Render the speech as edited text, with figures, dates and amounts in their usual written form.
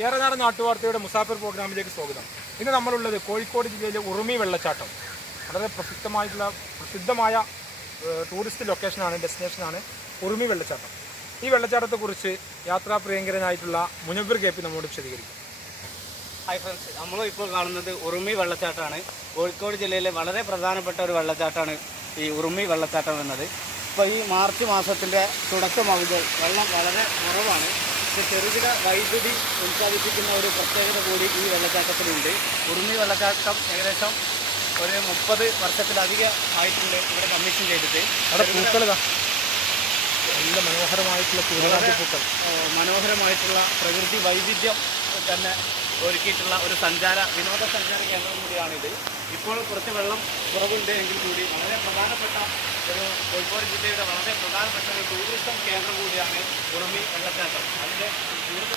ഏറെനാട് നാട്ടുവാർത്തയുടെ മുസാഫിർ പ്രോഗ്രാമിലേക്ക് സ്വാഗതം. ഇന്ന് നമ്മളുള്ളത് കോഴിക്കോട് ജില്ലയിലെ ഉറുമി വെള്ളച്ചാട്ടം. വളരെ പ്രസിദ്ധമായ ടൂറിസ്റ്റ് ലൊക്കേഷനാണ്, ഡെസ്റ്റിനേഷനാണ് ഉറുമി വെള്ളച്ചാട്ടം. ഈ വെള്ളച്ചാട്ടത്തെക്കുറിച്ച് യാത്രാപ്രിയങ്കരനായിട്ടുള്ള മുനവ്വർ കെ പി നമ്മോട് വിശദീകരിക്കും. ഹായ് ഫ്രണ്ട്സ്, നമ്മളിപ്പോൾ കാണുന്നത് ഉറുമി വെള്ളച്ചാട്ടമാണ്. കോഴിക്കോട് ജില്ലയിലെ വളരെ പ്രധാനപ്പെട്ട ഒരു വെള്ളച്ചാട്ടമാണ് ഈ ഉറുമി വെള്ളച്ചാട്ടം എന്നത്. ഇപ്പോൾ ഈ മാർച്ച് മാസത്തിൻ്റെ തുടക്കമാകുമ്പോൾ വെള്ളം വളരെ കുറവാണ്. ചെറുകിട വൈദ്യുതി ഉൽപ്പാദിപ്പിക്കുന്ന ഒരു പ്രത്യേകത കൂടി ഈ വെള്ളച്ചാട്ടത്തിലുണ്ട്. ഉറുമി വെള്ളച്ചാട്ടം ഏകദേശം ഒരു 30 വർഷത്തിലധികം ആയിട്ടുണ്ട് ഇവിടെ കമ്മീഷൻ ചെയ്തിട്ട്. അവിടെ പൂക്കളിതാ നല്ല മനോഹരമായിട്ടുള്ള പൂക്കൾ, മനോഹരമായിട്ടുള്ള പ്രകൃതി വൈവിധ്യം തന്നെ ഒരുക്കിയിട്ടുള്ള ഒരു വിനോദസഞ്ചാര കേന്ദ്രം കൂടിയാണിത്. ഇപ്പോൾ കുറച്ച് വെള്ളം കുറവുണ്ട് എങ്കിൽ കൂടി വളരെ പ്രധാനപ്പെട്ട ഒരു കോഴിക്കോട് ജില്ലയുടെ വളരെ പ്രധാനപ്പെട്ട ഒരു ടൂറിസം കേന്ദ്രം കൂടിയാണ് ഉറുമി വെള്ളച്ചാട്ടം. അതിൻ്റെ